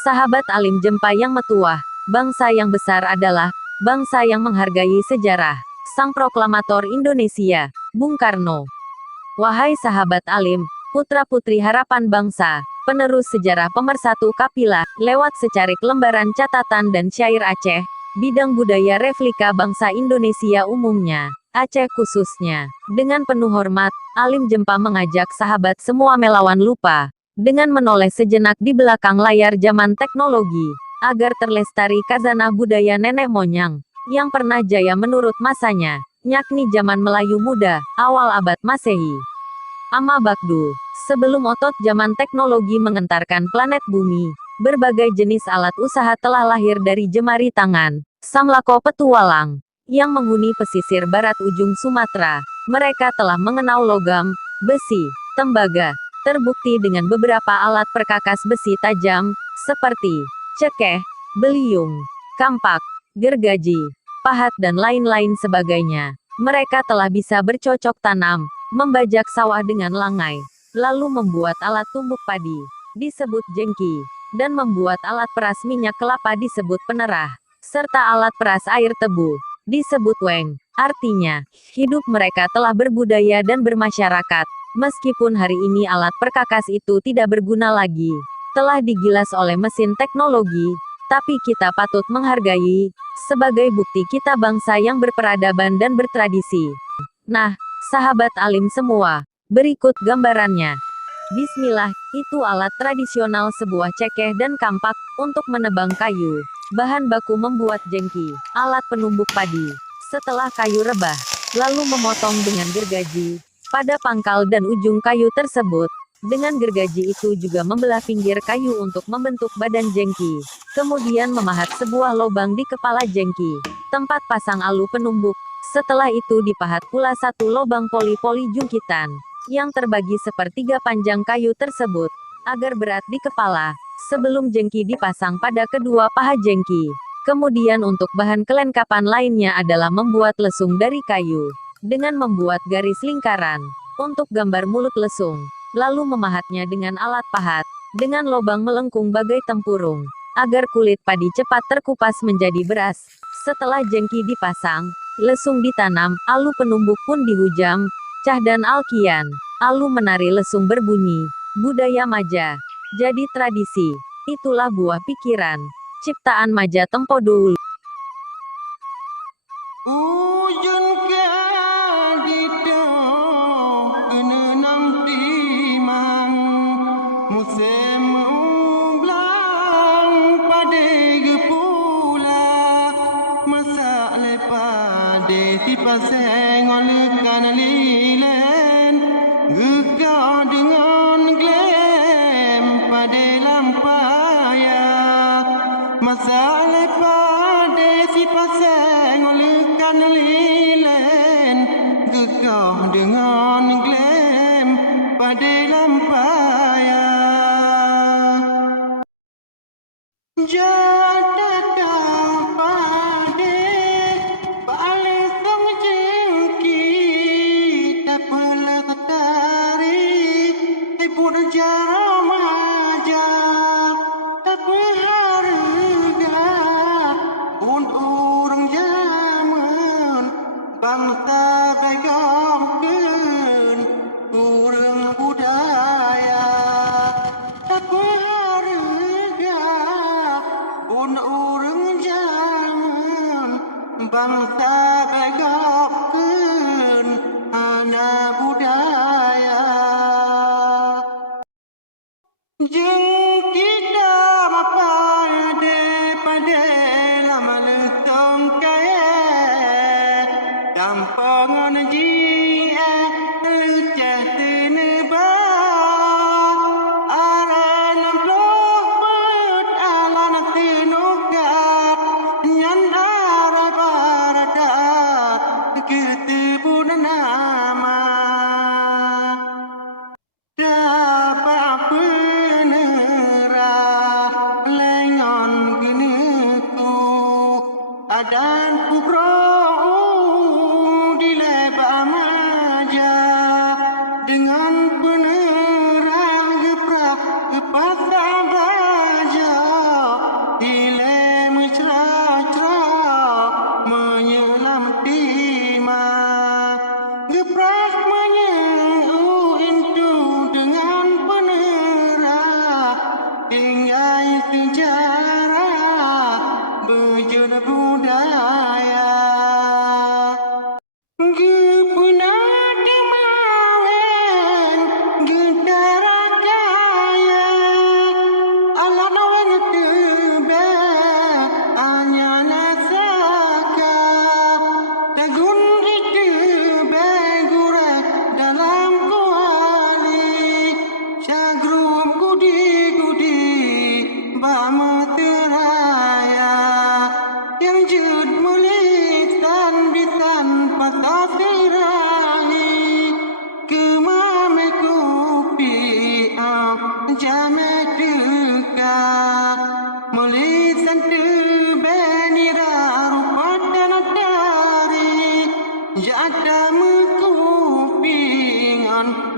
Sahabat alim jempa yang metuah, bangsa yang besar adalah bangsa yang menghargai sejarah. Sang Proklamator Indonesia, Bung Karno. Wahai sahabat alim, putra-putri harapan bangsa, penerus sejarah pemersatu Kapila, lewat secarik lembaran catatan dan syair Aceh, bidang budaya replika bangsa Indonesia umumnya, Aceh khususnya. Dengan penuh hormat, alim jempa mengajak sahabat semua melawan lupa, dengan menoleh sejenak di belakang layar zaman teknologi, agar terlestari khazanah budaya nenek moyang, yang pernah jaya menurut masanya, yakni zaman Melayu muda, awal abad Masehi. Ama Bakdu, sebelum otot zaman teknologi mengentarkan planet bumi, berbagai jenis alat usaha telah lahir dari jemari tangan, Samlako petualang, yang menghuni pesisir barat ujung Sumatera. Mereka telah mengenal logam, besi, tembaga, terbukti dengan beberapa alat perkakas besi tajam, seperti cekeh, beliung, kampak, gergaji, pahat dan lain-lain sebagainya. Mereka telah bisa bercocok tanam, membajak sawah dengan langai, lalu membuat alat tumbuk padi, disebut jengki, dan membuat alat peras minyak kelapa disebut penerah, serta alat peras air tebu, disebut weng. Artinya, hidup mereka telah berbudaya dan bermasyarakat. Meskipun hari ini alat perkakas itu tidak berguna lagi, telah digilas oleh mesin teknologi, tapi kita patut menghargai, sebagai bukti kita bangsa yang berperadaban dan bertradisi. Nah, sahabat alim semua, berikut gambarannya. Bismillah, itu alat tradisional sebuah cekeh dan kampak, untuk menebang kayu. Bahan baku membuat jengki, alat penumbuk padi. Setelah kayu rebah, lalu memotong dengan gergaji, pada pangkal dan ujung kayu tersebut. Dengan gergaji itu juga membelah pinggir kayu untuk membentuk badan jengki. Kemudian memahat sebuah lubang di kepala jengki, tempat pasang alu penumbuk. Setelah itu dipahat pula satu lubang poli-poli jungkitan, yang terbagi sepertiga panjang kayu tersebut, agar berat di kepala, sebelum jengki dipasang pada kedua paha jengki. Kemudian untuk bahan kelengkapan lainnya adalah membuat lesung dari kayu, dengan membuat garis lingkaran, untuk gambar mulut lesung, lalu memahatnya dengan alat pahat, dengan lubang melengkung bagai tempurung, agar kulit padi cepat terkupas menjadi beras. Setelah jengki dipasang, lesung ditanam, alu penumbuk pun dihujam, cah dan alkian, alu menari lesung berbunyi, budaya Maja, jadi tradisi. Itulah buah pikiran, ciptaan Maja tempo dulu. Ujun ke adito kenenang timang musim umblang pada gepula masak lepade si paseng olekan lilen geka dengan glem pada lampaya masak lepade si paseng olekan lilen geka dengan glem pada lampaya jataka pade balesong jengki tak pelak tari ibur jara maja tak berharga un urang zaman bangsa begangkeun urang budaya tak berharga un urang zaman bangsa begangkeun anak budaya jeng kita mapade pada lama letong kaya kampangan ji lucah teneba aran ploh pet alan tenukat nyan ara baradat ketebun nama dapat penerah lengan geneku adan kubro di leba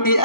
di